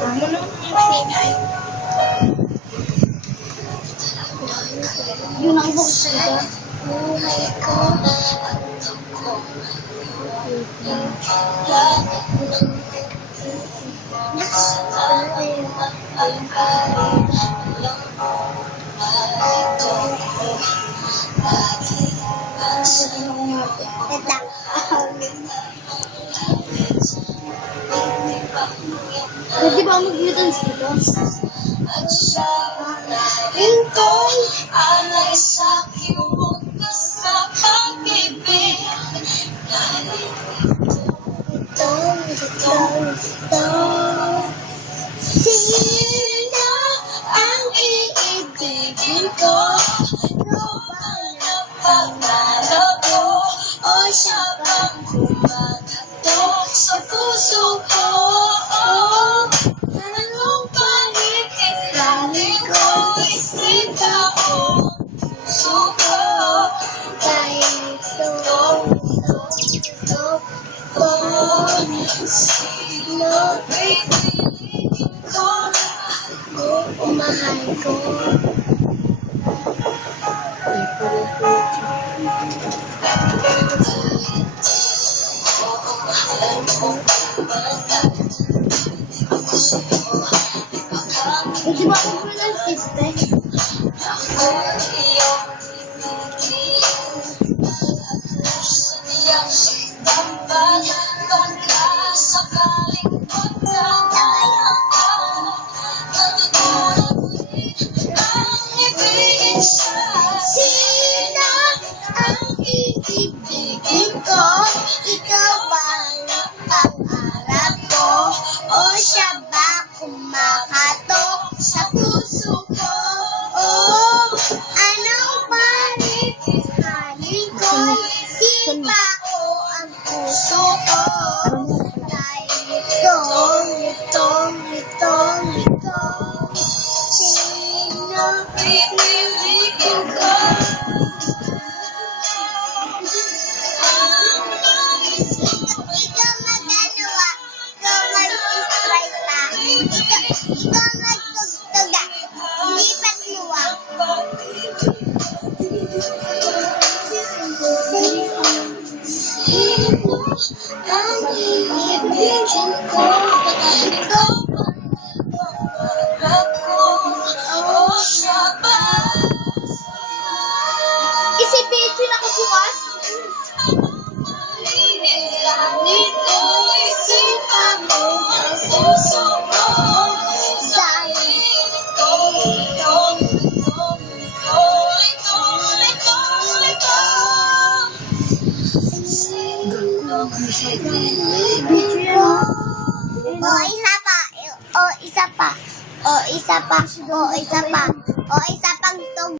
Yun ang buksa ko. Buhay ko Wait lang. Pwede ba mag-utans dito? Lingkod alay sa iyong sa pag-ibig Ito, ito, ito. Sino ang iibigin ko? Puso ko Dahil ito, ito, ito, ito. 没有你。Ang puso ko. Dahil O isa pa. O isa pa. O isa pa. O isa pa. O isa pang tug.